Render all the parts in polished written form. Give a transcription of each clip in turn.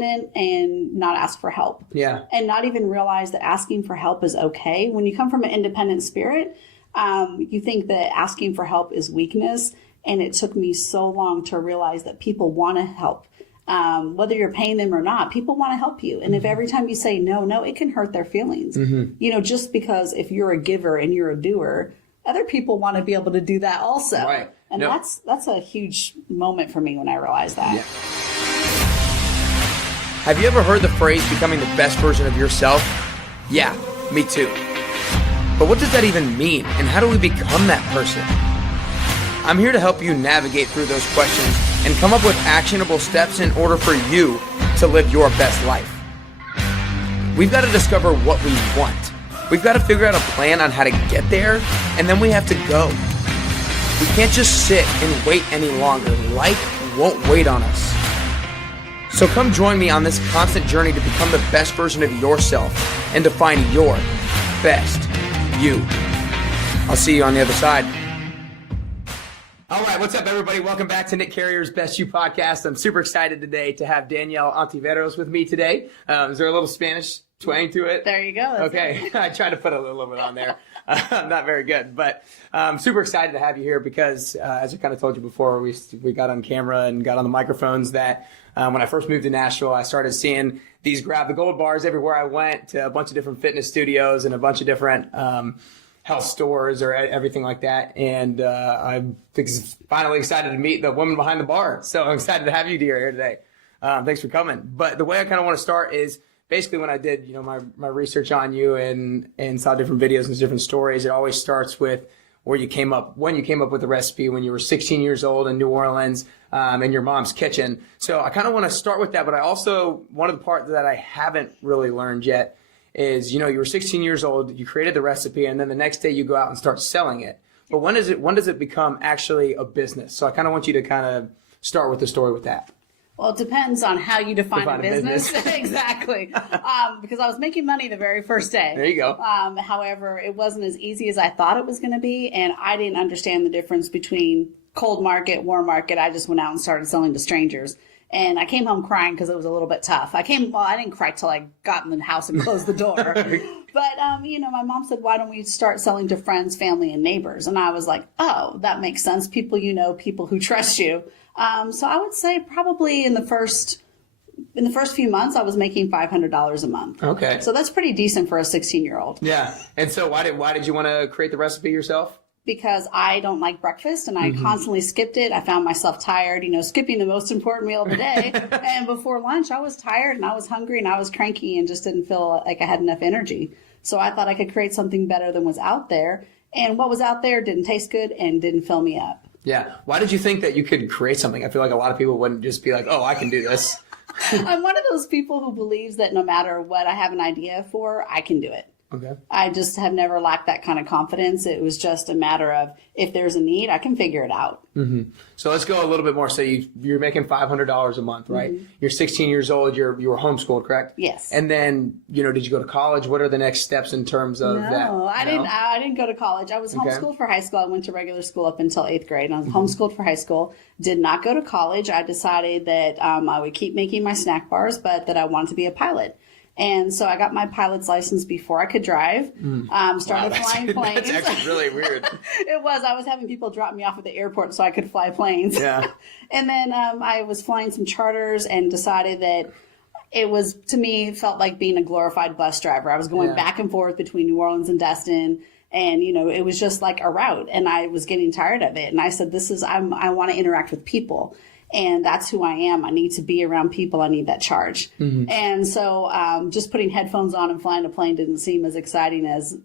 and not ask for help. Yeah. And not even realize that asking for help is okay. When you come from an independent spirit, you think that asking for help is weakness. And it took me so long to realize that people want to help. Whether you're paying them or not, people want to help you. And if every time you say no, it can hurt their feelings. Just because if you're a giver and you're a doer, other people want to be able to do that also. Right. And that's a huge moment for me when I realized that. Yeah. Have you ever heard the phrase becoming the best version of yourself? Yeah, me too. But what does that even mean? And how do we become that person? I'm here to help you navigate through those questions and come up with actionable steps in order for you to live your best life. We've got to discover what we want. We've got to figure out a plan on how to get there, and then we have to go. We can't just sit and wait any longer. Life won't wait on us. So come join me on this constant journey to become the best version of yourself and to find your best you. I'll see you on the other side. All right, what's up, everybody? Welcome back to Nick Carrier's Best You podcast. I'm super excited today to have Danielle Ontiveros with me today. Is there a little Spanish twang to it? There you go. Okay, I tried to put a little bit on there. I'm not very good, but I'm super excited to have you here because, as I kind of told you before, we got on camera and got on the microphones that when I first moved to Nashville, I started seeing these grab the gold bars everywhere I went, to a bunch of different fitness studios and a bunch of different health stores or everything like that. And I'm finally excited to meet the woman behind the bar. So I'm excited to have you here today. Thanks for coming. But the way I kind of want to start is basically when I did, my research on you and saw different videos and different stories, it always starts with when you came up with the recipe when you were 16 years old in New Orleans in your mom's kitchen. So I kind of want to start with that. But I also, one of the parts that I haven't really learned yet is, you were 16 years old, you created the recipe, and then the next day you go out and start selling it. But when does it become actually a business? So I kind of want you to kind of start with the story with that. Well, it depends on how you define a business. Exactly. Because I was making money the very first day. There you go. However, it wasn't as easy as I thought it was going to be, and I didn't understand the difference between cold market, warm market. I just went out and started selling to strangers. And I came home crying because it was a little bit tough. I didn't cry till I got in the house and closed the door. But, my mom said, why don't we start selling to friends, family, and neighbors? And I was like, oh, that makes sense. People people who trust you. So I would say probably in the first few months, I was making $500 a month. Okay. So that's pretty decent for a 16-year-old. Yeah. And so why did you want to create the recipe yourself? Because I don't like breakfast and I constantly skipped it. I found myself tired, skipping the most important meal of the day. And before lunch, I was tired and I was hungry and I was cranky and just didn't feel like I had enough energy. So I thought I could create something better than was out there. And what was out there didn't taste good and didn't fill me up. Yeah. Why did you think that you could create something? I feel like a lot of people wouldn't just be like, oh, I can do this. I'm one of those people who believes that no matter what I have an idea for, I can do it. Okay. I just have never lacked that kind of confidence. It was just a matter of if there's a need, I can figure it out. Mm-hmm. So let's go a little bit more. So you're making $500 a month, right? Mm-hmm. You're 16 years old. You were homeschooled, correct? Yes. And then, did you go to college? What are the next steps in terms of that? No, I didn't go to college. I was homeschooled for high school. I went to regular school up until 8th grade. And I was homeschooled for high school. Did not go to college. I decided that I would keep making my snack bars, but that I wanted to be a pilot. And so I got my pilot's license before I could drive. Started flying planes. That's actually really weird. It was. I was having people drop me off at the airport so I could fly planes. Yeah. And then I was flying some charters and decided that it was, to me, felt like being a glorified bus driver. I was going back and forth between New Orleans and Destin. And, it was just like a route. And I was getting tired of it. And I said, I want to interact with people. And that's who I am. I need to be around people. I need that charge. Mm-hmm. And so just putting headphones on and flying a plane didn't seem as exciting as,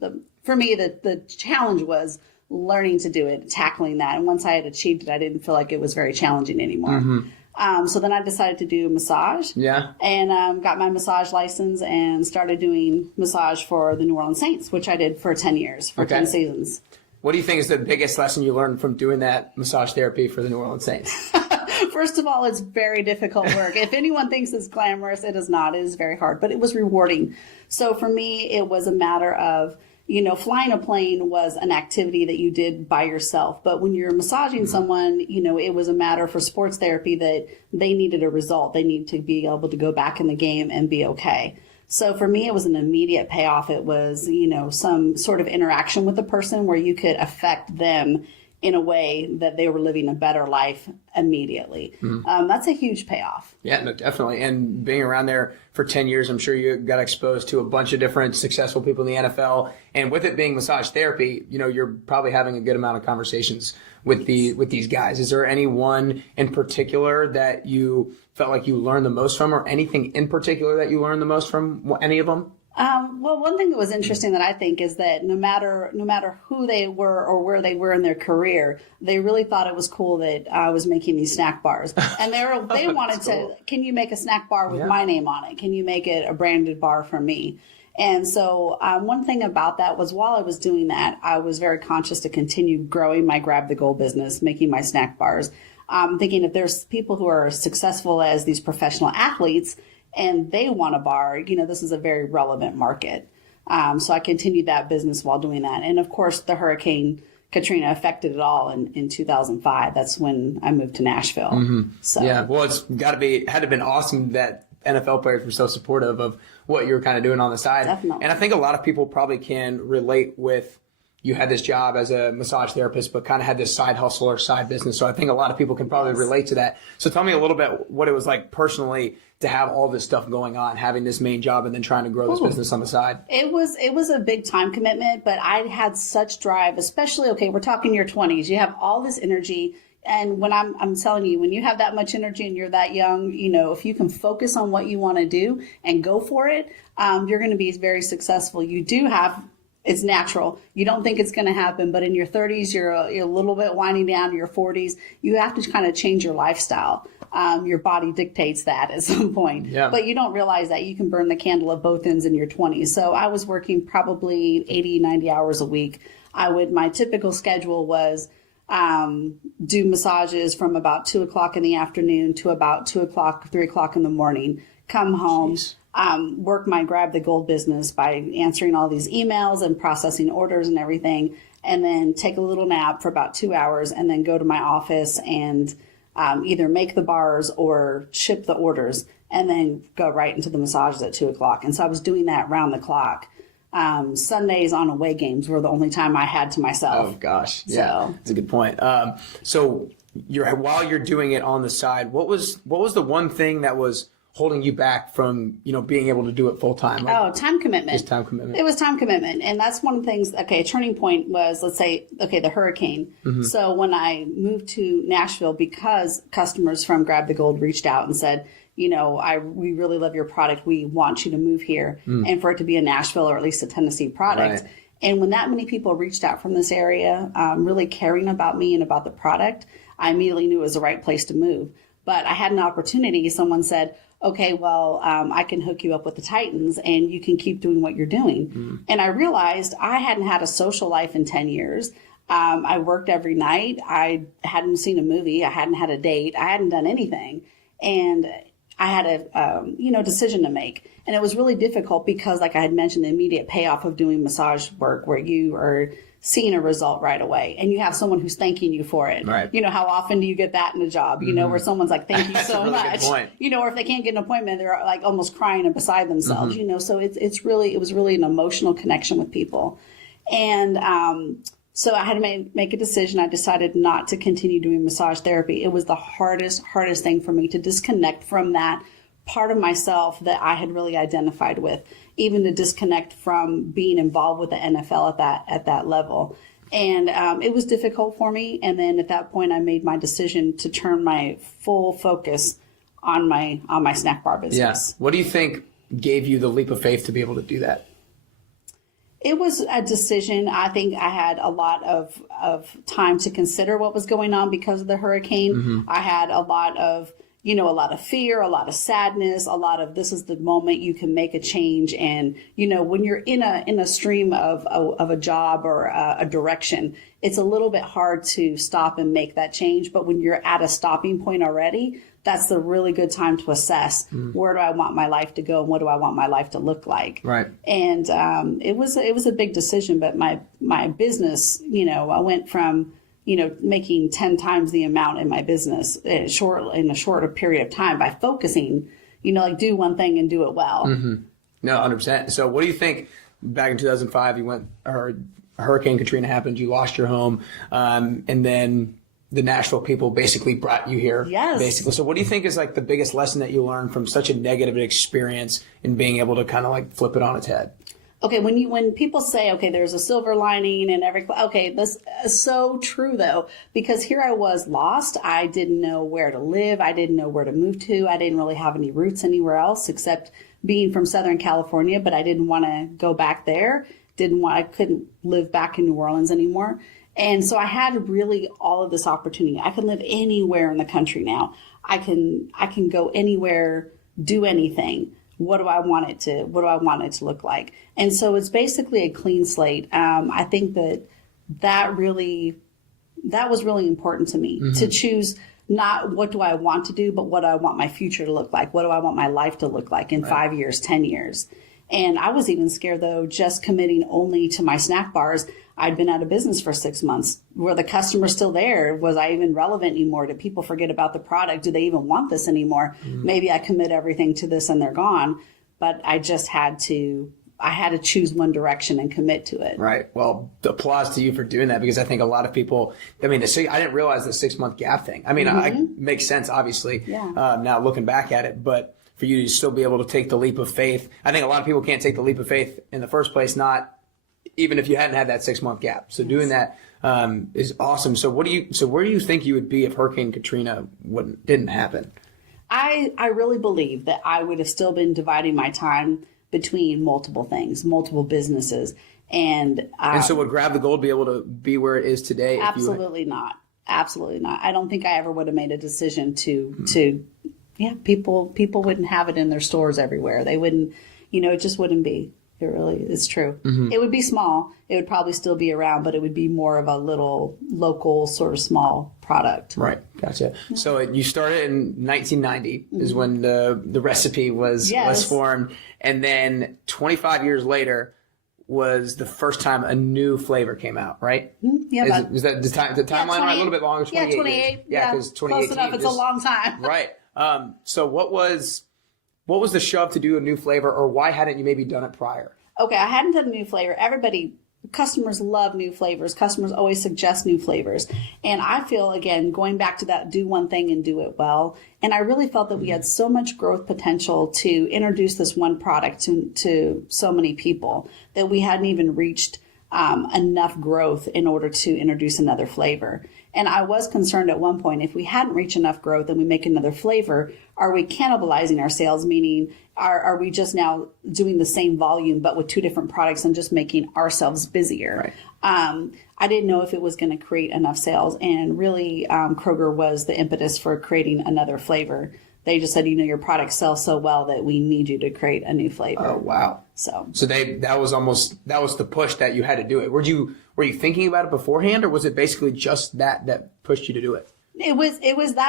for me, the challenge was learning to do it, tackling that. And once I had achieved it, I didn't feel like it was very challenging anymore. Mm-hmm. So then I decided to do massage. Yeah. And got my massage license and started doing massage for the New Orleans Saints, which I did for 10 years, 10 seasons. What do you think is the biggest lesson you learned from doing that massage therapy for the New Orleans Saints? First of all, it's very difficult work. If anyone thinks it's glamorous, it is not. It is very hard, but it was rewarding. So for me, it was a matter of, flying a plane was an activity that you did by yourself. But when you're massaging someone, it was a matter for sports therapy that they needed a result. They need to be able to go back in the game and be okay. So for me, it was an immediate payoff. It was, some sort of interaction with the person where you could affect them in a way that they were living a better life immediately. That's a huge payoff. Yeah, no, definitely. And being around there for 10 years, I'm sure you got exposed to a bunch of different successful people in the NFL. And with it being massage therapy, you're probably having a good amount of conversations with these guys. Is there anyone in particular that you felt like you learned the most from, or anything in particular that you learned the most from any of them? Well, one thing that was interesting that I think is that no matter who they were or where they were in their career, they really thought it was cool that I was making these snack bars, and they wanted to. Can you make a snack bar with my name on it? Can you make it a branded bar for me? And so one thing about that was while I was doing that, I was very conscious to continue growing my Grab the Goal business, making my snack bars. Thinking if there's people who are successful as these professional athletes and they want a bar, this is a very relevant market. So I continued that business while doing that. And of course, the Hurricane Katrina affected it all in 2005. That's when I moved to Nashville. So yeah, well, it's had to have been awesome that NFL players were so supportive of what you were kind of doing on the side. Definitely. And I think a lot of people probably can relate with, you had this job as a massage therapist, but kind of had this side hustle or side business. So I think a lot of people can probably relate to that. So tell me a little bit what it was like personally to have all this stuff going on, having this main job and then trying to grow this business on the side. It was a big time commitment, but I had such drive, especially, we're talking your 20s. You have all this energy. And when I'm telling you, when you have that much energy and you're that young, if you can focus on what you want to do and go for it, you're going to be very successful. You do have, it's natural. You don't think it's going to happen, but in your 30s, you're a little bit winding down. Your 40s, you have to kind of change your lifestyle. Your body dictates that at some point, but you don't realize that you can burn the candle at both ends in your 20s. So I was working probably 80, 90 hours a week. My typical schedule was do massages from about 2 o'clock in the afternoon to about 2 o'clock, 3 o'clock in the morning, come home, work my Grab the Gold business by answering all these emails and processing orders and everything, and then take a little nap for about 2 hours and then go to my office and either make the bars or ship the orders and then go right into the massages at 2 o'clock. And so I was doing that round the clock. Sundays on away games were the only time I had to myself. Oh gosh. Yeah. That's a good point. So while you're doing it on the side, what was the one thing that was holding you back from, being able to do it full time? Time commitment. Just time commitment. It was time commitment. And that's one of the things, a turning point was, let's say, the hurricane. So when I moved to Nashville, because customers from Grab the Gold reached out and said, we really love your product. We want you to move here, and for it to be a Nashville or at least a Tennessee product. Right. And when that many people reached out from this area, really caring about me and about the product, I immediately knew it was the right place to move. But I had an opportunity. Someone said, okay, well, I can hook you up with the Titans and you can keep doing what you're doing. And I realized I hadn't had a social life in 10 years. I worked every night. I hadn't seen a movie. I hadn't had a date. I hadn't done anything. And I had a decision to make. And it was really difficult because, like I had mentioned, the immediate payoff of doing massage work where you are seeing a result right away and you have someone who's thanking you for it. Right. How often do you get that in a job, where someone's like, thank you so really much, or if they can't get an appointment, they're like almost crying and beside themselves, so it was really an emotional connection with people. And, so I had to make a decision. I decided not to continue doing massage therapy. It was the hardest thing for me to disconnect from that part of myself that I had really identified with, even to disconnect from being involved with the NFL at that level. And it was difficult for me. And then at that point, I made my decision to turn my full focus on my snack bar business. Yeah. What do you think gave you the leap of faith to be able to do that? It was a decision. I think I had a lot of time to consider what was going on because of the hurricane. I had a lot of, a lot of fear, a lot of sadness, a lot of this is the moment you can make a change. And, when you're in a stream of a job or a direction, it's a little bit hard to stop and make that change. But when you're at a stopping point already, that's the really good time to assess where do I want my life to go and what do I want my life to look like. Right. And it was a big decision, but my business, I went from making 10 times the amount in my business in a shorter period of time by focusing, do one thing and do it well. Mm-hmm. No, 100%. So what do you think back in 2005, Hurricane Katrina happened, you lost your home, and then the Nashville people basically brought you here. Yes. Basically. So what do you think is like the biggest lesson that you learned from such a negative experience in being able to kind of like flip it on its head? Okay, when people say, okay, there's a silver lining and this is so true though, because here I was lost. I didn't know where to live. I didn't know where to move to. I didn't really have any roots anywhere else except being from Southern California, but I didn't want to go back there. I couldn't live back in New Orleans anymore. And so I had really all of this opportunity. I can live anywhere in the country now. I can go anywhere, do anything. What do I want it to look like? And so it's basically a clean slate. I think that was really important to me to choose not what do I want to do, but what do I want my future to look like? What do I want my life to look like in 5 years, 10 years? And I was even scared though, just committing only to my snack bars. I'd been out of business for 6 months. Were the customers still there? Was I even relevant anymore? Did people forget about the product? Do they even want this anymore? Maybe I commit everything to this and they're gone. But I just had to choose one direction and commit to it. Right. Well, applause to you for doing that, because I think a lot of people, I didn't realize the 6 month gap thing. It makes sense, obviously, now looking back at it, but for you to still be able to take the leap of faith. I think a lot of people can't take the leap of faith in the first place, not even if you hadn't had that 6 month gap. So doing that is awesome. So where do you think you would be if Hurricane Katrina didn't happen? I really believe that I would have still been dividing my time between multiple things, multiple businesses. And so would Grab the Gold be able to be where it is today? Absolutely not. Absolutely not. I don't think I ever would have made a decision to people wouldn't have it in their stores everywhere. They wouldn't, it just wouldn't be. It really is true. Mm-hmm. It would be small. It would probably still be around, but it would be more of a little local sort of small product. Right. Gotcha. Yeah. So you started in 1990 is when the recipe was formed. And then 25 years later was the first time a new flavor came out, right? Mm-hmm. Yeah. Is that the timeline right? A little bit longer? 28 28. Years. Yeah, because 2018. Close enough. It's a long time. Right. So what was the shove to do a new flavor, or why hadn't you maybe done it prior? Okay, I hadn't done a new flavor. Customers love new flavors. Customers always suggest new flavors. And I feel, again, going back to that, do one thing and do it well. And I really felt that we had so much growth potential to introduce this one product to so many people that we hadn't even reached enough growth in order to introduce another flavor. And I was concerned at one point, if we hadn't reached enough growth and we make another flavor, are we cannibalizing our sales? Meaning, are we just now doing the same volume but with two different products and just making ourselves busier? Right. I didn't know if it was going to create enough sales. And really, Kroger was the impetus for creating another flavor. They just said, your product sells so well that we need you to create a new flavor. Oh, wow. So that was the push that you had to do it. Were you thinking about it beforehand, or was it basically just that pushed you to do it? That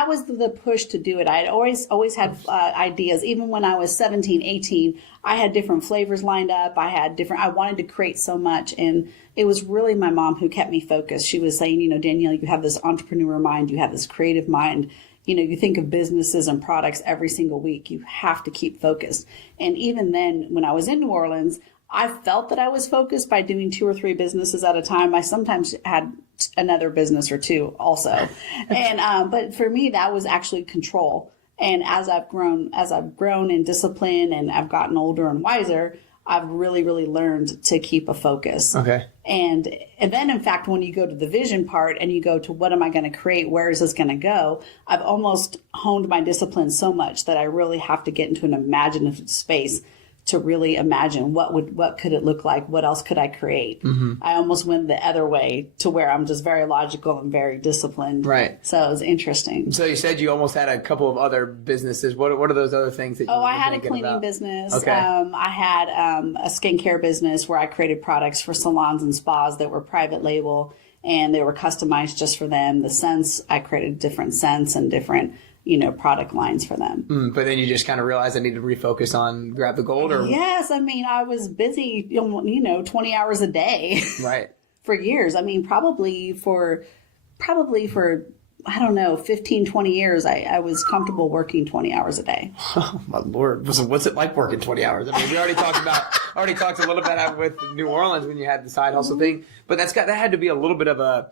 was the push to do it. I had always had ideas. Even when I was 17, 18, I had different flavors lined up. I wanted to create so much. And it was really my mom who kept me focused. She was saying, Danielle, you have this entrepreneur mind. You have this creative mind. You think of businesses and products every single week. You have to keep focused. And even then, when I was in New Orleans, I felt that I was focused by doing 2 or 3 businesses at a time. I sometimes had another business or 2 also. And, but for me, that was actually control. And as I've grown in discipline and I've gotten older and wiser, I've really, really learned to keep a focus. Okay. And then, in fact, when you go to the vision part and you go to what am I going to create, where is this going to go, I've almost honed my discipline so much that I really have to get into an imaginative space to really imagine what could it look like? What else could I create? I almost went the other way to where I'm just very logical and very disciplined. Right. So it was interesting. So you said you almost had a couple of other businesses. What are those other things that you were I had a thinking cleaning about? business. Okay. I had a skincare business where I created products for salons and spas that were private label, and they were customized just for them. The scents, I created different scents and different product lines for them. But then you just kind of realized I need to refocus on Grab the Gold, or Yes, I mean, I was busy, 20 hours a day right? for years. I mean, probably for, I don't know, 15, 20 years, I was comfortable working 20 hours a day. Oh, my Lord. What's it like working 20 hours? I mean, we already talked a little bit with New Orleans when you had the side hustle thing, but that had to be a little bit of a,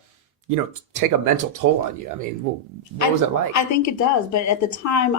take a mental toll on you. I mean, what was it like? I think it does. But at the time,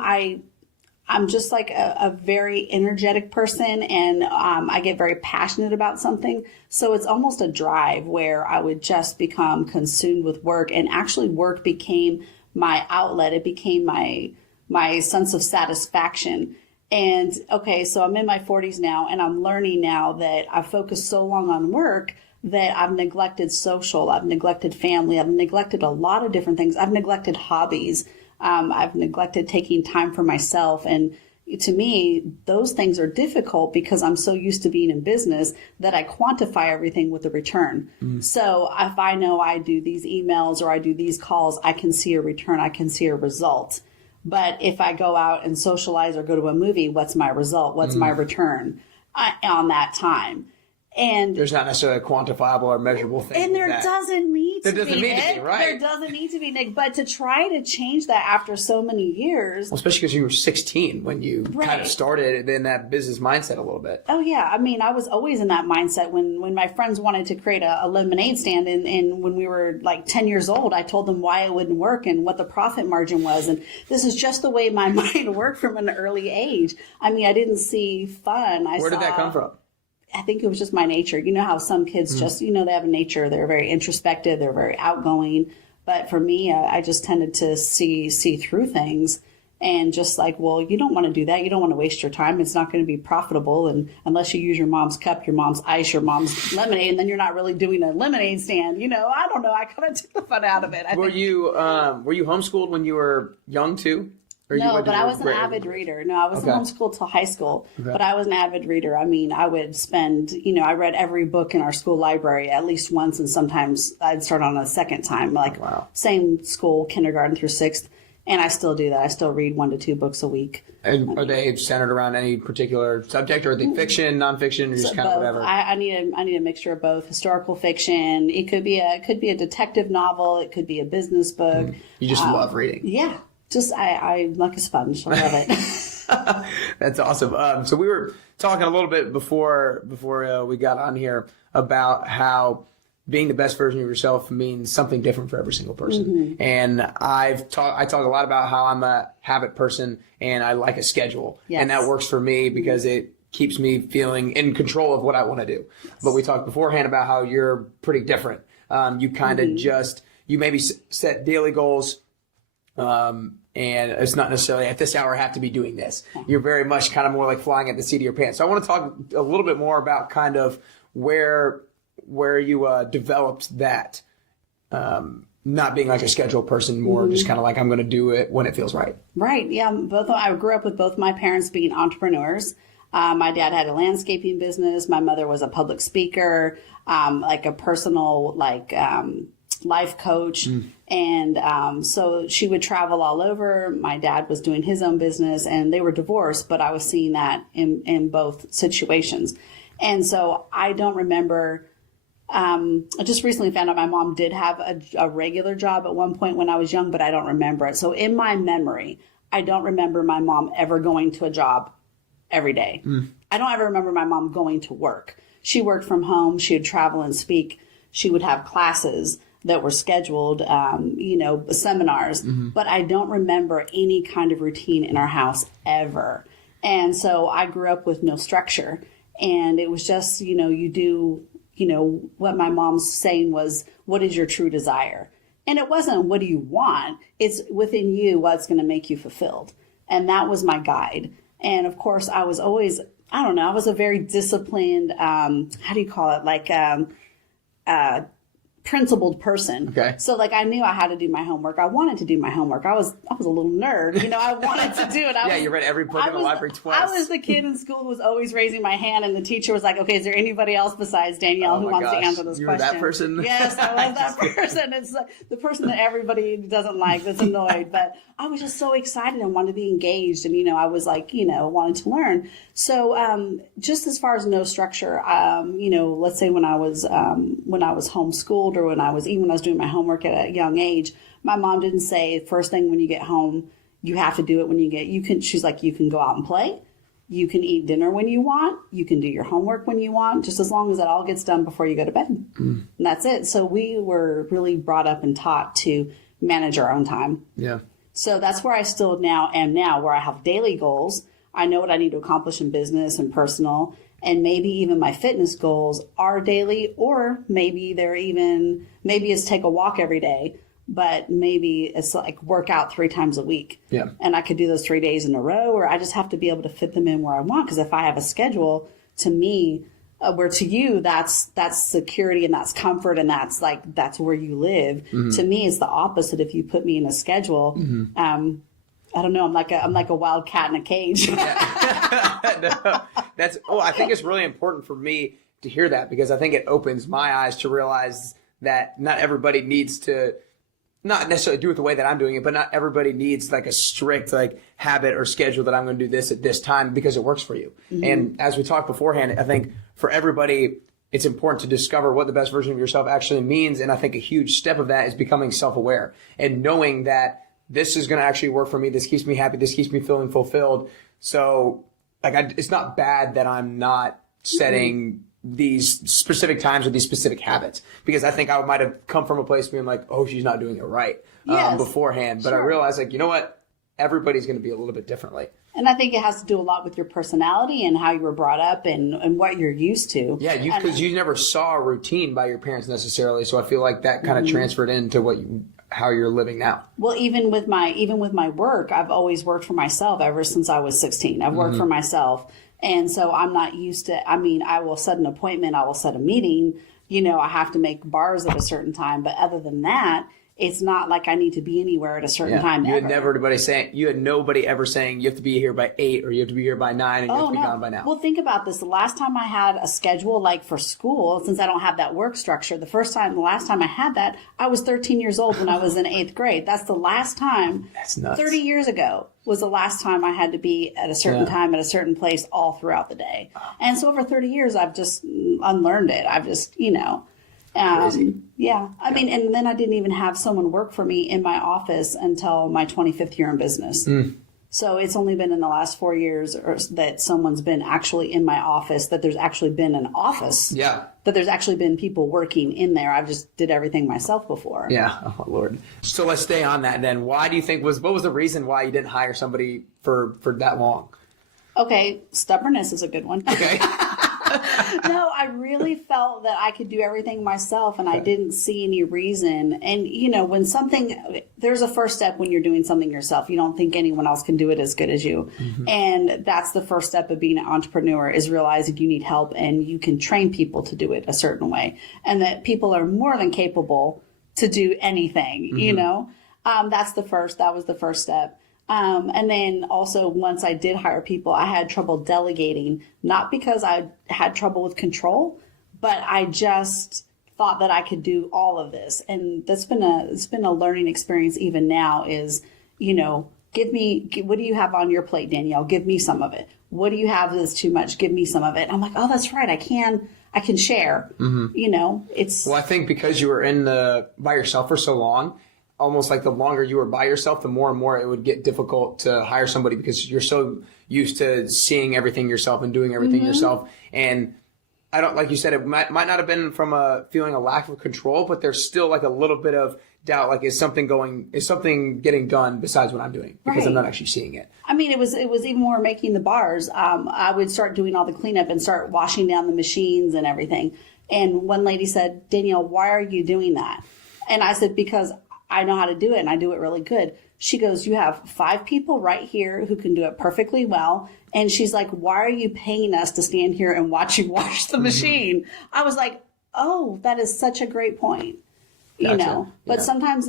I'm just like a very energetic person, and I get very passionate about something. So it's almost a drive where I would just become consumed with work, and actually work became my outlet. It became my sense of satisfaction. And okay, so I'm in my 40s now, and I'm learning now that I focused so long on work that I've neglected social, I've neglected family, I've neglected a lot of different things. I've neglected hobbies. I've neglected taking time for myself. And to me, those things are difficult because I'm so used to being in business that I quantify everything with a return. So if I know I do these emails or I do these calls, I can see a return, I can see a result. But if I go out and socialize or go to a movie, what's my result? What's my return on that time? And there's not necessarily a quantifiable or measurable thing. And there doesn't need to be. There doesn't need to be, right? There doesn't need to be, Nick. But to try to change that after so many years. Well, especially because you were 16 when you kind of started in that business mindset a little bit. Oh, yeah. I mean, I was always in that mindset when my friends wanted to create a lemonade stand. And when we were like 10 years old, I told them why it wouldn't work and what the profit margin was. And this is just the way my mind worked from an early age. I mean, I didn't see fun. Where did that come from? I think it was just my nature. You know how some kids just, they have a nature. They're very introspective. They're very outgoing. But for me, I just tended to see through things and just like, well, you don't want to do that. You don't want to waste your time. It's not going to be profitable. And unless you use your mom's cup, your mom's ice, your mom's lemonade, and then you're not really doing a lemonade stand. I don't know. I kind of took the fun out of it. Were you homeschooled when you were young too? No, but I was an avid reader. No, I wasn't homeschooled till high school, but I was an avid reader. I mean, I would spend, I read every book in our school library at least once, and sometimes I'd start on a second time, like same school, kindergarten through sixth, and I still do that. I still read 1 to 2 books a week. And are they centered around any particular subject, or are they fiction, nonfiction, or just kind of whatever? I need a mixture of both. Historical fiction. It could be a detective novel. It could be a business book. You just love reading. Yeah. Just, I'm like a sponge. I love it. That's awesome. So we were talking a little bit before we got on here about how being the best version of yourself means something different for every single person. And I talk a lot about how I'm a habit person and I like a schedule. Yes. And that works for me because it keeps me feeling in control of what I want to do. Yes. But we talked beforehand about how you're pretty different. You kind of you maybe set daily goals. And it's not necessarily at this hour I have to be doing this. You're very much kind of more like flying at the seat of your pants. So I want to talk a little bit more about kind of where you developed that, not being like a scheduled person, more just kind of like I'm going to do it when it feels right. Right. Yeah. I grew up with both my parents being entrepreneurs. My dad had a landscaping business. My mother was a public speaker, like a personal life coach. And so she would travel all over. My dad was doing his own business and they were divorced, but I was seeing that in both situations. And so I don't remember, I just recently found out my mom did have a regular job at one point when I was young, but I don't remember it. So in my memory, I don't remember my mom ever going to a job every day. I don't ever remember my mom going to work. She worked from home. She would travel and speak. She would have classes that were scheduled, seminars, but I don't remember any kind of routine in our house ever. And so I grew up with no structure, and it was just, you do, what my mom's saying was, what is your true desire? And it wasn't, what do you want? It's within you, what's going to make you fulfilled. And that was my guide. And of course, I was always I don't know, I was a very disciplined, how do you call it? Like, principled person. Okay. So like I knew I had to do my homework. I wanted to do my homework. I was a little nerd. You know, I wanted to do it. You read every book in the library twice. I was the kid in school who was always raising my hand, and the teacher was like, okay, is there anybody else besides Danielle who wants to answer this you question? Were that person? Yes, I was that person. It's like the person that everybody doesn't like, that's annoyed. But I was just so excited and wanted to be engaged. And, you know, I was like, you know, wanted to learn. So just as far as no structure, you know, let's say when I was homeschooled, or when I was doing my homework at a young age, my mom didn't say first thing when you get home, you have to do it when she's like, you can go out and play. You can eat dinner when you want. You can do your homework when you want, just as long as it all gets done before you go to bed. And that's it. So we were really brought up and taught to manage our own time. Yeah. So that's where I still am now, where I have daily goals. I know what I need to accomplish in business and personal, and maybe even my fitness goals are daily, or maybe it's take a walk every day, but maybe it's like work out 3 times a week. Yeah. And I could do those 3 days in a row, or I just have to be able to fit them in where I want. Because if I have a schedule, to me, where to you, that's security and that's comfort and that's where you live. Mm-hmm. To me, it's the opposite. If you put me in a schedule, I don't know. I'm like a wild cat in a cage. No, I think it's really important for me to hear that, because I think it opens my eyes to realize that not everybody needs to, not necessarily do it the way that I'm doing it, but not everybody needs like a strict like habit or schedule that I'm going to do this at this time because it works for you. Mm-hmm. And as we talked beforehand, I think for everybody, it's important to discover what the best version of yourself actually means. And I think a huge step of that is becoming self-aware and knowing that this is going to actually work for me. This keeps me happy. This keeps me feeling fulfilled. So it's not bad that I'm not setting these specific times or these specific habits, because I think I might have come from a place being like, oh, she's not doing it right beforehand. But I realized, like, you know what? Everybody's going to be a little bit differently. And I think it has to do a lot with your personality and how you were brought up and what you're used to. Yeah, because you never saw a routine by your parents necessarily. So I feel like that kind of transferred into how you're living now. Well, even with my work, I've always worked for myself ever since I was 16. I've worked for myself. And so I'm not used to, I will set an appointment, I will set a meeting, I have to make bars at a certain time. But other than that, it's not like I need to be anywhere at a certain time. You had nobody ever saying you have to be here by 8 or you have to be here by 9 and you have to be gone by now. Well, think about this. The last time I had a schedule like for school, since I don't have that work structure, the last time I had that, I was 13 years old when I was in 8th grade. That's the last time. That's nuts. 30 years ago was the last time I had to be at a certain time at a certain place all throughout the day. And so over 30 years, I've just unlearned it. I've just, yeah. And then I didn't even have someone work for me in my office until my 25th year in business. So it's only been in the last 4 years that someone's been actually in my office, that there's actually been an office. Yeah. That there's actually been people working in there. I've just did everything myself before. Yeah. Oh, Lord. So let's stay on that then. Why do you think what was the reason why you didn't hire somebody for that long? Okay. Stubbornness is a good one. Okay. No, I really felt that I could do everything myself and I didn't see any reason. And, when there's a first step when you're doing something yourself. You don't think anyone else can do it as good as you. Mm-hmm. And that's the first step of being an entrepreneur, is realizing you need help and you can train people to do it a certain way. And that people are more than capable to do anything, that was the first step. And then also once I did hire people, I had trouble delegating, not because I had trouble with control, but I just thought that I could do all of this. And it's been a learning experience even now is, what do you have on your plate, Danielle? Give me some of it. What do you have that's too much? Give me some of it. And I'm like, oh, that's right. I can share, Well, I think because you were by yourself for so long, almost like the longer you were by yourself, the more and more it would get difficult to hire somebody because you're so used to seeing everything yourself and doing everything yourself. And I don't, like you said, it might not have been from feeling a lack of control, but there's still like a little bit of doubt. Like, is something getting done besides what I'm doing? Because I'm not actually seeing it. It was even more making the bars. I would start doing all the cleanup and start washing down the machines and everything. And one lady said, Danielle, why are you doing that? And I said, because I know how to do it and I do it really good. She goes, you have 5 people right here who can do it perfectly well. And she's like, why are you paying us to stand here and watch you wash the machine? I was like, oh, that is such a great point. Gotcha. You know, but sometimes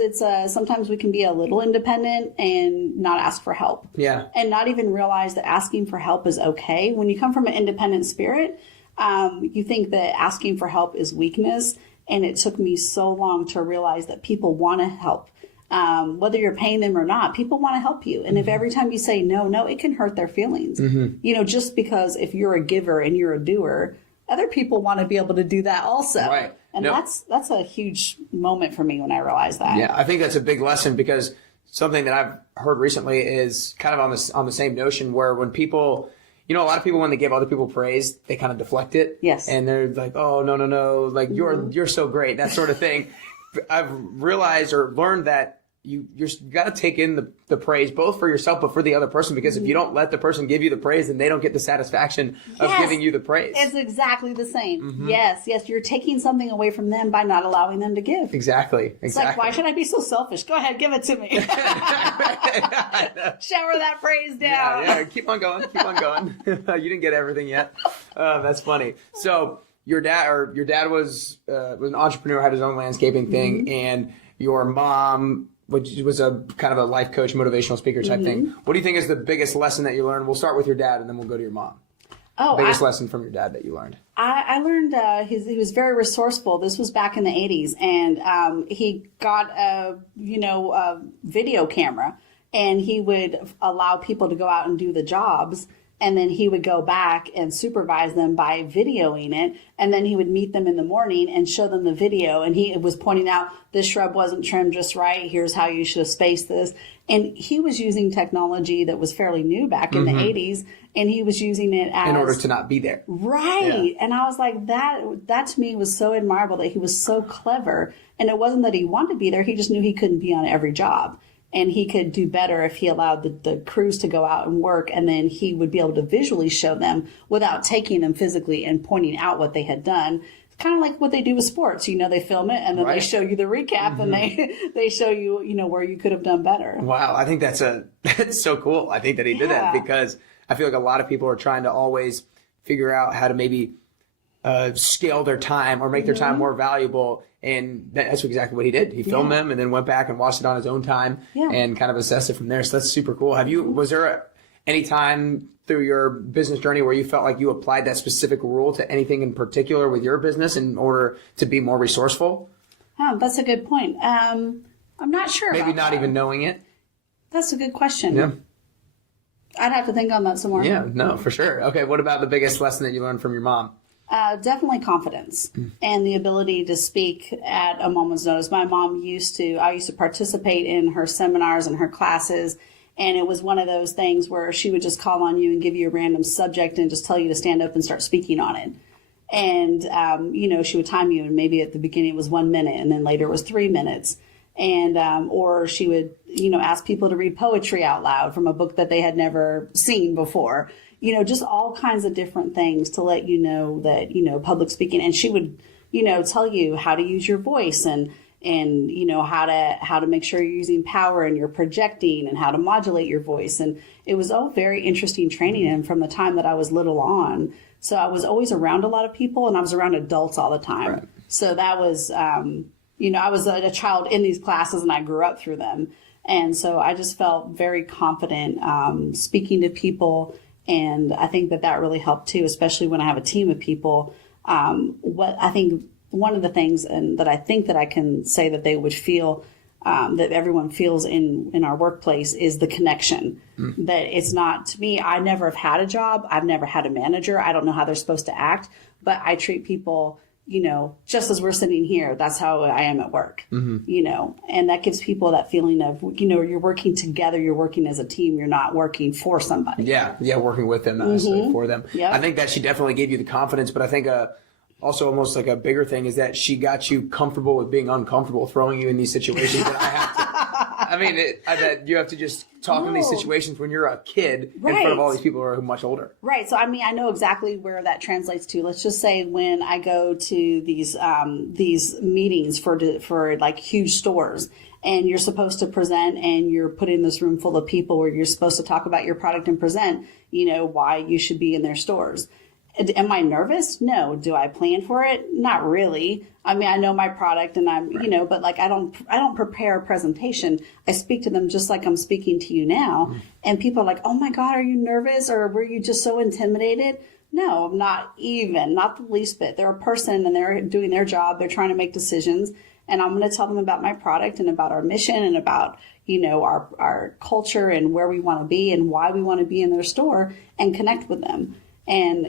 sometimes we can be a little independent and not ask for help. Yeah. And not even realize that asking for help is okay. When you come from an independent spirit, you think that asking for help is weakness. And it took me so long to realize that people want to help. Whether you're paying them or not, people want to help you. And if every time you say no, it can hurt their feelings. You know, just because if you're a giver and you're a doer, other people want to be able to do that also. Right. And that's a huge moment for me when I realized that. Yeah, I think that's a big lesson, because something that I've heard recently is kind of on the same notion, where when people, you know, a lot of people, when they give other people praise, they kind of deflect it. Yes. And they're like, oh, no, like you're so great, that sort of thing. I've realized or learned that you got to take in the praise, both for yourself but for the other person, because if you don't let the person give you the praise, then they don't get the satisfaction of giving you the praise. It's exactly the same. Yes, you're taking something away from them by not allowing them to give. Exactly. It's like, why should I be so selfish? Go ahead, give it to me. Shower that praise down. Yeah, keep on going. You didn't get everything yet. That's funny. So your dad was an entrepreneur, had his own landscaping thing, and your mom, which was a kind of a life coach, motivational speaker type thing. What do you think is the biggest lesson that you learned? We'll start with your dad, and then we'll go to your mom. Biggest lesson from your dad that you learned? I learned he was very resourceful. This was back in the 80s, and he got a video camera, and he would allow people to go out and do the jobs. And then he would go back and supervise them by videoing it. And then he would meet them in the morning and show them the video. And he was pointing out, this shrub wasn't trimmed just right. Here's how you should have spaced this. And he was using technology that was fairly new back in the 80s. And he was using it as... in order to not be there. Right. Yeah. And I was like, that to me was so admirable, that he was so clever. And it wasn't that he wanted to be there. He just knew he couldn't be on every job. And he could do better if he allowed the crews to go out and work, and then he would be able to visually show them without taking them physically and pointing out what they had done. It's kind of like what they do with sports. You know, they film it and then they show you the recap and they show you, where you could have done better. Wow. I think that's so cool. I think that he did that, because I feel like a lot of people are trying to always figure out how to maybe scale their time or make their time more valuable. And that's exactly what he did. He filmed them and then went back and watched it on his own time and kind of assessed it from there. So that's super cool. Was there any time through your business journey where you felt like you applied that specific rule to anything in particular with your business in order to be more resourceful? Oh, that's a good point. I'm not sure. Maybe not even knowing it. That's a good question. Yeah. I'd have to think on that some more. Yeah, no, for sure. Okay, what about the biggest lesson that you learned from your mom? Definitely confidence and the ability to speak at a moment's notice. My mom I used to participate in her seminars and her classes, and it was one of those things where she would just call on you and give you a random subject and just tell you to stand up and start speaking on it. And, she would time you, and maybe at the beginning it was 1 minute, and then later it was 3 minutes. And, or she would, ask people to read poetry out loud from a book that they had never seen before. Just all kinds of different things to let you know that, public speaking. And she would, tell you how to use your voice and how to make sure you're using power and you're projecting and how to modulate your voice. And it was all very interesting training. And from the time that I was little on, so I was always around a lot of people, and I was around adults all the time. Right. So that was, I was a child in these classes, and I grew up through them. And so I just felt very confident speaking to people. And I think that really helped too, especially when I have a team of people. What I think one of the things, and that I think that I can say that they would feel, that everyone feels in our workplace, is the connection. That it's not, to me, I never have had a job. I've never had a manager. I don't know how they're supposed to act, but I treat people, just as we're sitting here, that's how I am at work, and that gives people that feeling of, you're working together, you're working as a team, you're not working for somebody. Yeah, working with them, not necessarily for them. Yep. I think that she definitely gave you the confidence, but I think also almost like a bigger thing is that she got you comfortable with being uncomfortable, throwing you in these situations that I have to. I mean, I bet you have to just talk in these situations when you're a kid in front of all these people who are much older. Right. So, I mean, I know exactly where that translates to. Let's just say when I go to these meetings for like huge stores, and you're supposed to present, and you're put in this room full of people where you're supposed to talk about your product and present, why you should be in their stores. Am I nervous? No. Do I plan for it? Not really. I mean, I know my product and I'm, but like I don't prepare a presentation. I speak to them just like I'm speaking to you now. And people are like, oh my God, are you nervous? Or were you just so intimidated? No, not the least bit. They're a person and they're doing their job. They're trying to make decisions. And I'm going to tell them about my product and about our mission and about, our culture and where we want to be and why we want to be in their store and connect with them. And,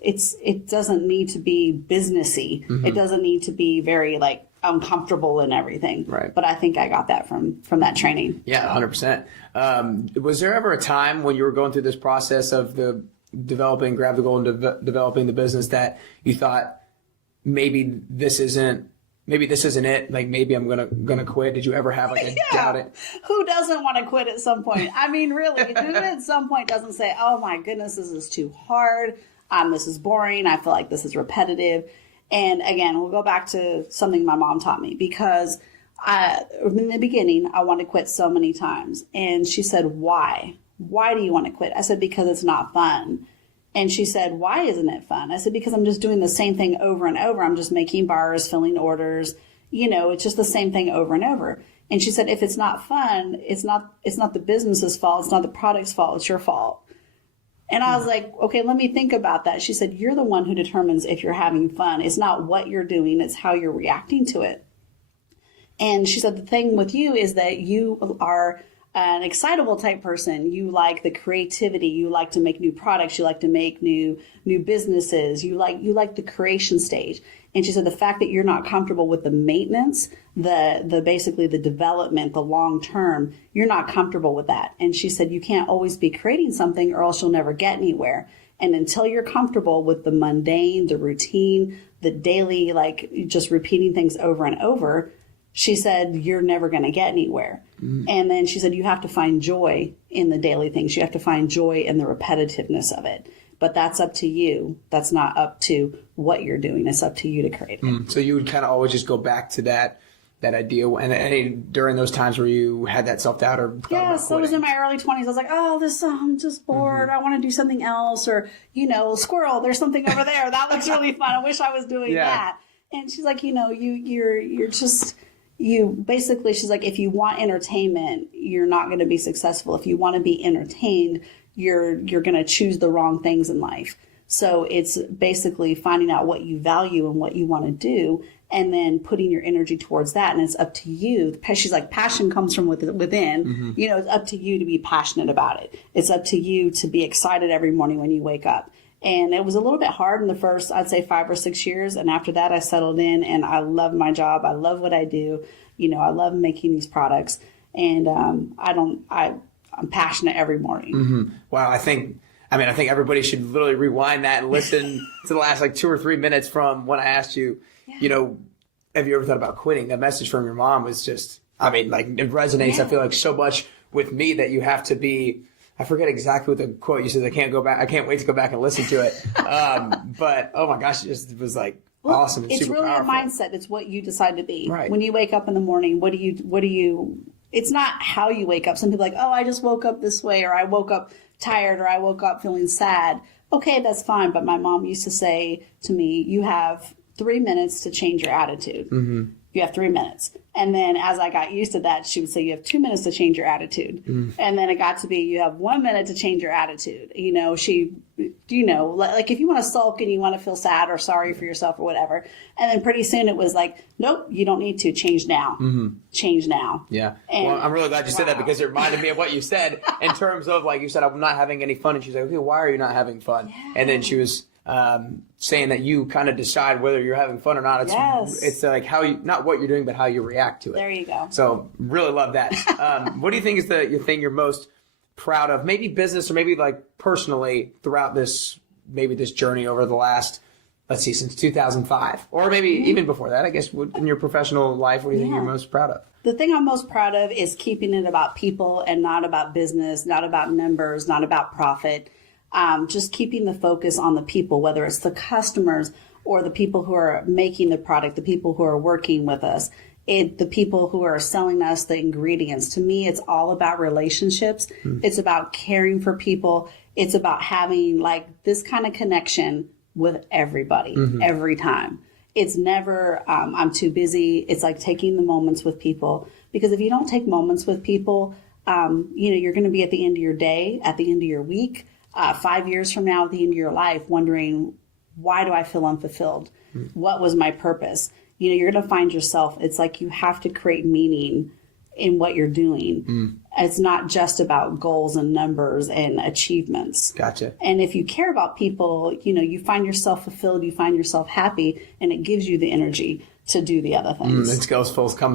it doesn't need to be businessy. It doesn't need to be very like uncomfortable and everything. Right. But I think I got that from that training. Yeah, 100%. Was there ever a time when you were going through this process of the developing Grab the Goal and developing the business that you thought maybe this isn't it? Like maybe I'm gonna quit. Did you ever have like a doubt it? Who doesn't want to quit at some point? I mean, really, who at some point doesn't say, "Oh my goodness, this is too hard. This is boring. I feel like this is repetitive." And again, we'll go back to something my mom taught me because in the beginning, I wanted to quit so many times, and she said, "Why? Why do you want to quit?" I said, "Because it's not fun." And she said, "Why isn't it fun?" I said, "Because I'm just doing the same thing over and over. I'm just making bars, filling orders. It's just the same thing over and over." And she said, "If it's not fun, it's not the business's fault. It's not the product's fault. It's your fault." And I was like, okay, let me think about that. She said, "You're the one who determines if you're having fun. It's not what you're doing. It's how you're reacting to it." And she said, "The thing with you is that you are an excitable type person. You like the creativity. You like to make new products. You like to make new businesses. You like the creation stage." And she said, "The fact that you're not comfortable with the maintenance, the basically the development, the long term, you're not comfortable with that." And she said, "You can't always be creating something or else you'll never get anywhere. And until you're comfortable with the mundane, the routine, the daily, like just repeating things over and over," she said, "you're never going to get anywhere." And then she said, "You have to find joy in the daily things. You have to find joy in the repetitiveness of it. But that's up to you. That's not up to what you're doing. It's up to you to create it." So you would kind of always just go back to that idea. And any during those times where you had that self-doubt or yes, that was in my early 20s. I was like, "Oh, I'm just bored. I want to do something else." Or, "Squirrel, there's something over there. That looks really fun. I wish I was doing that." And she's like, she's like, if you want entertainment, you're not going to be successful. If you want to be entertained, you're going to choose the wrong things in life. So it's basically finding out what you value and what you want to do, and then putting your energy towards that. And it's up to you. She's like, passion comes from within. It's up to you to be passionate about it. It's up to you to be excited every morning when you wake up. And it was a little bit hard in the first, I'd say 5 or 6 years. And after that, I settled in and I love my job. I love what I do. I love making these products. And I'm passionate every morning. Wow. I think everybody should literally rewind that and listen to the last like 2 or 3 minutes from when I asked you, have you ever thought about quitting? That message from your mom was just, it resonates, I feel like so much with me that you have to be, I forget exactly what the quote you said. I can't wait to go back and listen to it. But oh my gosh, it was like awesome. And it's super really powerful. a mindset. It's what you decide to be. Right. When you wake up in the morning, what do you, it's not how you wake up. Some people are like, "Oh, I just woke up this way," or "I woke up tired," or "I woke up feeling sad." Okay, that's fine. But my mom used to say to me, "You have 3 minutes to change your attitude." You have 3 minutes. And then as I got used to that, she would say, "You have 2 minutes to change your attitude." And then it got to be, "You have 1 minute to change your attitude." Like if you want to sulk and you want to feel sad or sorry for yourself or whatever. And then pretty soon it was like, "Nope, you don't need to change now. Change now." Yeah. Well, I'm really glad you said that because it reminded me of what you said in terms of, like you said, "I'm not having any fun." And she's like, "Okay, why are you not having fun?" Yeah. And then she was saying that you kind of decide whether you're having fun or not. It's like not what you're doing, but how you react to it. There you go. So really love that. What do you think is the thing you're most proud of, maybe business or maybe like personally throughout this journey over the last, let's see, since 2005 or maybe even before that, I guess, in your professional life, what do you think you're most proud of? The thing I'm most proud of is keeping it about people and not about business, not about numbers, not about profit. Just keeping the focus on the people, whether it's the customers or the people who are making the product, the people who are working with us, the people who are selling us the ingredients. To me, it's all about relationships. It's about caring for people. It's about having like this kind of connection with everybody every time. It's never, I'm too busy. It's like taking the moments with people, because if you don't take moments with people, you're going to be at the end of your day, at the end of your week, 5 years from now, at the end of your life, wondering, why do I feel unfulfilled? What was my purpose? You're going to find yourself, it's like you have to create meaning in what you're doing. It's not just about goals and numbers and achievements. Gotcha. And if you care about people, you find yourself fulfilled, you find yourself happy, and it gives you the energy to do the other things. It comes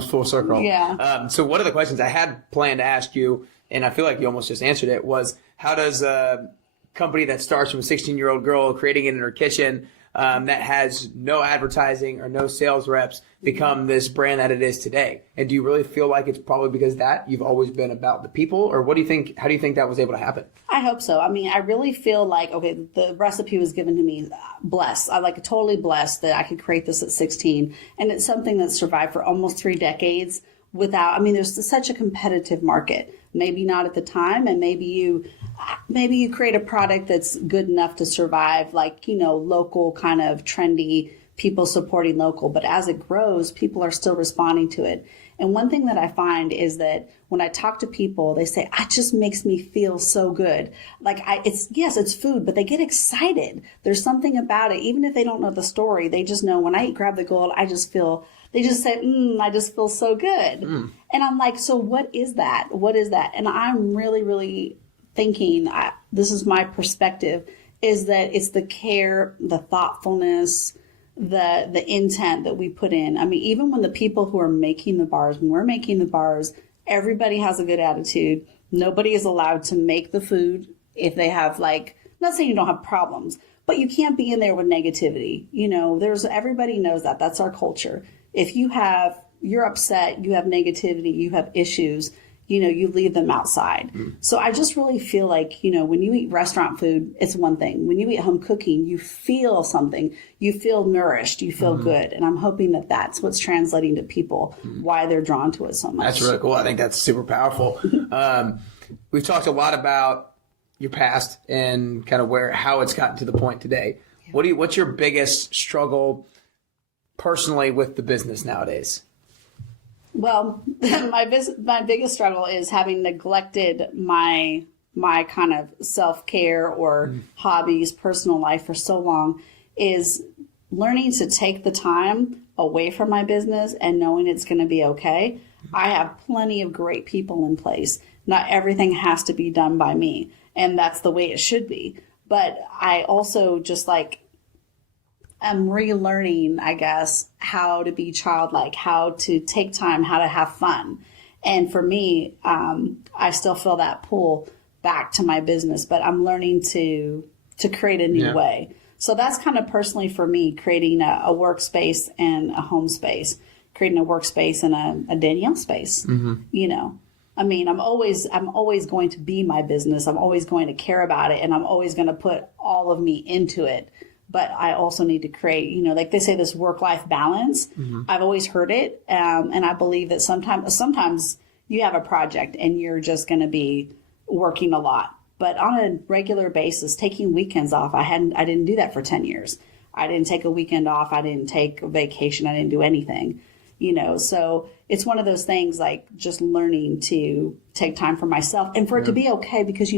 full circle. Yeah. So one of the questions I had planned to ask you, and I feel like you almost just answered it, was how does a company that starts from a 16-year-old girl creating it in her kitchen that has no advertising or no sales reps become this brand that it is today? And do you really feel like it's probably because that you've always been about the people, or what do you think? How do you think that was able to happen? I hope so. I mean, I really feel like, okay, the recipe was given to me, blessed. I'm like totally blessed that I could create this at 16. And it's something that's survived for almost 3 decades without, there's such a competitive market. Maybe not at the time, and maybe you create a product that's good enough to survive, like, local kind of trendy, people supporting local. But as it grows, people are still responding to it. And one thing that I find is that when I talk to people, they say, it just makes me feel so good. Like it's food, but they get excited. There's something about it. Even if they don't know the story, they just know when I eat Grab the Gold, they just say, I just feel so good. And I'm like, so what is that? What is that? And I'm really, really thinking, this is my perspective, is that it's the care, the thoughtfulness, the intent that we put in. Even when the people who are making the bars, when we're making the bars, everybody has a good attitude. Nobody is allowed to make the food if they have, like, I'm not saying you don't have problems, but you can't be in there with negativity. Everybody knows that. That's our culture. If you're upset, you have negativity, you have issues, you leave them outside. So I just really feel like, when you eat restaurant food, it's one thing. When you eat home cooking, you feel something. You feel nourished. You feel good. And I'm hoping that that's what's translating to people, why they're drawn to it so much. That's really cool. I think that's super powerful. We've talked a lot about your past and kind of how it's gotten to the point today. Yeah. What's your biggest struggle personally with the business nowadays? Well, my biggest struggle is having neglected my kind of self-care or hobbies, personal life for so long, is learning to take the time away from my business and knowing it's going to be okay. I have plenty of great people in place. Not everything has to be done by me, and that's the way it should be. But I also just I'm relearning, I guess, how to be childlike, how to take time, how to have fun. And for me, I still feel that pull back to my business, but I'm learning to create a new way. So that's kind of personally for me, creating a workspace and a home space, creating a workspace and a Danielle space. I'm always going to be my business. I'm always going to care about it, and I'm always going to put all of me into it. But I also need to create, like they say, this work-life balance. I've always heard it. And I believe that sometimes you have a project and you're just going to be working a lot. But on a regular basis, taking weekends off, I didn't do that for 10 years. I didn't take a weekend off. I didn't take a vacation. I didn't do anything, So it's one of those things, like just learning to take time for myself and for it to be okay. Because,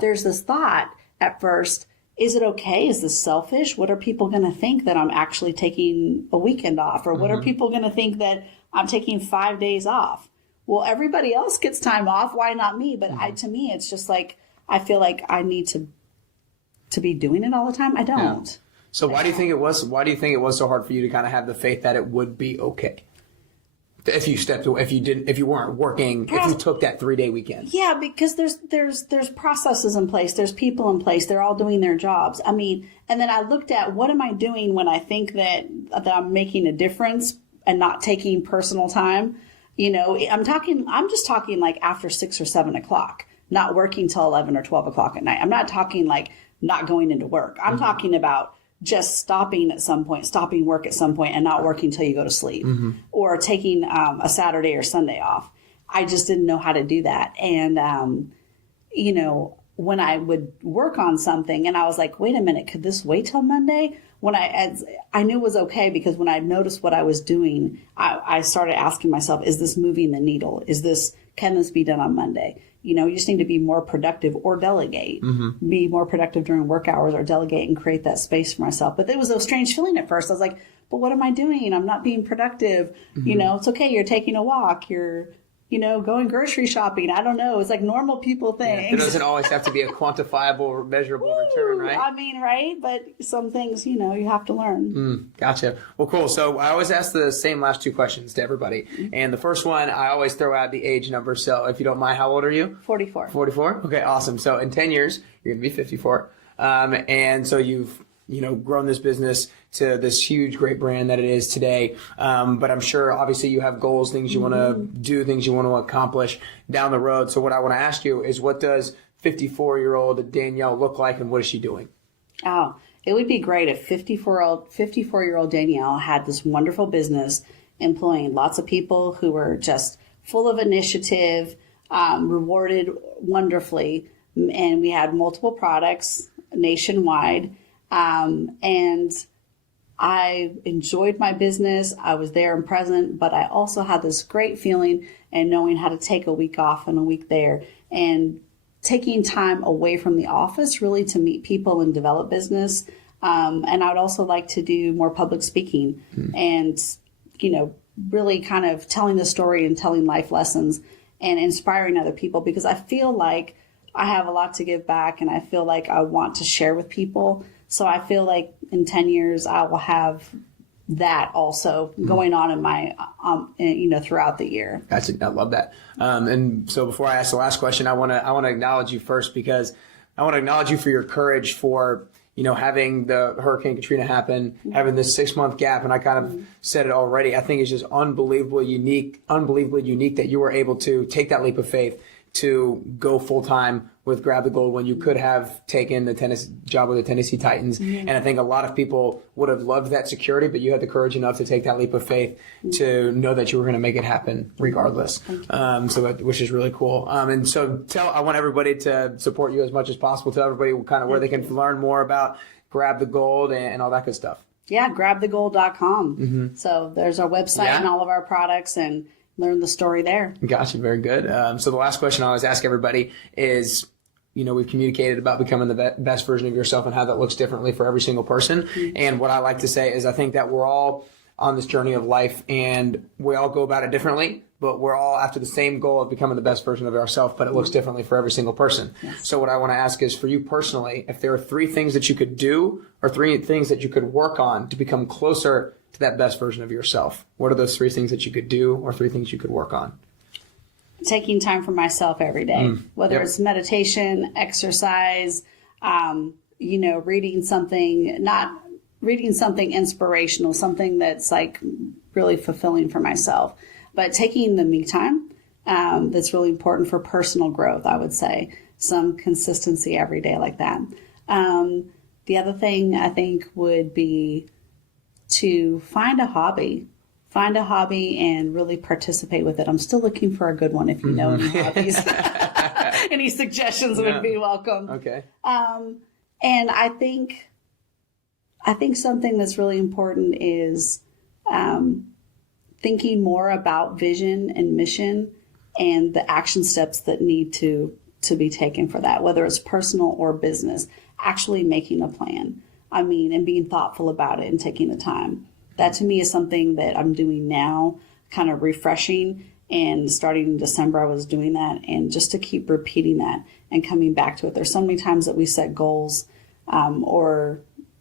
there's this thought at first, is it okay? Is this selfish? What are people going to think that I'm actually taking a weekend off? Or what are people going to think that I'm taking 5 days off? Well, everybody else gets time off. Why not me? But to me, it's just like, I feel like I need to be doing it all the time. I don't. Yeah. So why do you think it was so hard for you to kind of have the faith that it would be okay? If you stepped away, if you weren't working, if you took that 3-day weekend. Yeah, because there's processes in place. There's people in place. They're all doing their jobs. And then I looked at, what am I doing when I think that I'm making a difference and not taking personal time? I'm just talking like after 6 or 7 o'clock, not working till 11 or 12 o'clock at night. I'm not talking like not going into work. I'm talking about just stopping work at some point and not working until you go to sleep, or taking a Saturday or Sunday off. I just didn't know how to do that. And, you know, when I would work on something and I was like, wait a minute, could this wait till Monday? When I knew it was okay, because when I noticed what I was doing, I started asking myself, is this moving the needle? Can this be done on Monday? You know, you just need to be more productive or delegate, be more productive during work hours or delegate and create that space for myself. But it was a strange feeling at first. I was like, but what am I doing? I'm not being productive. You know, it's okay. You're taking a walk. You're, you know, going grocery shopping. I don't know. It's like normal people things. There doesn't always have to be a quantifiable or measurable return, right? I mean, right? But some things, you know, you have to learn. Gotcha. Well, cool. So I always ask the same last two questions to everybody. And the first one, I always throw out the age number. So if you don't mind, how old are you? 44. 44? Okay, awesome. So in 10 years, you're going to be 54. And so you've, you know, grown this business to this huge, great brand that it is today. But I'm sure, obviously, you have goals, things you want to do, things you want to accomplish down the road. So what I want to ask you is, what does 54-year-old Danielle look like, and what is she doing? Oh, it would be great if 54-year-old Danielle had this wonderful business, employing lots of people who were just full of initiative, rewarded wonderfully, and we had multiple products nationwide. And I enjoyed my business. I was there and present, but I also had this great feeling and knowing how to take a week off and a week there, and taking time away from the office really to meet people and develop business. And I would also like to do more public speaking and, you know, really kind of telling the story and telling life lessons and inspiring other people, because I feel like I have a lot to give back, and I feel like I want to share with people. So I feel like in 10 years, I will have that also going on in my, you know, throughout the year. I love that. And so before I ask the last question, I want to acknowledge you first, because I want to acknowledge you for your courage for, you know, having the Hurricane Katrina happen, having this 6-month gap. And I kind of said it already. I think it's just unbelievably unique that you were able to take that leap of faith to go full time with Grab the Gold when you could have taken the tennis job with the Tennessee Titans. And I think a lot of people would have loved that security, but you had the courage enough to take that leap of faith to know that you were going to make it happen regardless. Which is really cool. And so I want everybody to support you as much as possible. Tell everybody kind of where they can learn more about Grab the Gold and all that good stuff. Yeah, grabthegold.com. So there's our website and all of our products, and learn the story there. Gotcha. Very good. So the last question I always ask everybody is, you know, we've communicated about becoming the best version of yourself and how that looks differently for every single person. And what I like to say is, I think that we're all on this journey of life, and we all go about it differently, but we're all after the same goal of becoming the best version of ourselves, but it looks differently for every single person. So what I want to ask is, for you personally, if there are 3 things that you could do or 3 things that you could work on to become closer to that best version of yourself, what are those 3 things that you could do or 3 things you could work on? Taking time for myself every day, whether it's meditation, exercise, you know, reading something inspirational, something that's like really fulfilling for myself, but taking the me time, that's really important for personal growth. I would say some consistency every day like that. The other thing I think would be to find a hobby and really participate with it. I'm still looking for a good one. If you know any hobbies, any suggestions would be welcome. Okay. And I think something that's really important is thinking more about vision and mission and the action steps that need to be taken for that, whether it's personal or business, actually making a plan. I mean, and being thoughtful about it and taking the time. That to me is something that I'm doing now, kind of refreshing, and starting in December, I was doing that, and just to keep repeating that and coming back to it. There's so many times that we set goals, or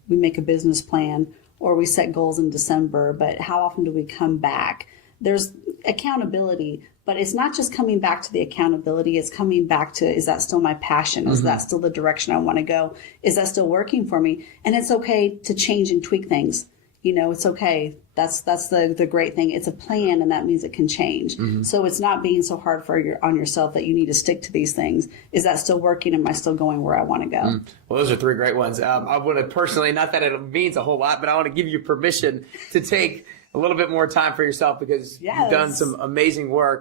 we make a business plan, or we set goals in December, but how often do we come back? There's accountability, but it's not just coming back to the accountability. It's coming back to, is that still my passion? Is that still the direction I want to go? Is that still working for me? And it's okay to change and tweak things. it's okay. That's the great thing. It's a plan, and that means it can change. So it's not being so hard on yourself that you need to stick to these things. Is that still working? Am I still going where I want to go? Well, those are three great ones. I want to personally, not that it means a whole lot, but I want to give you permission to take a little bit more time for yourself because you've done some amazing work.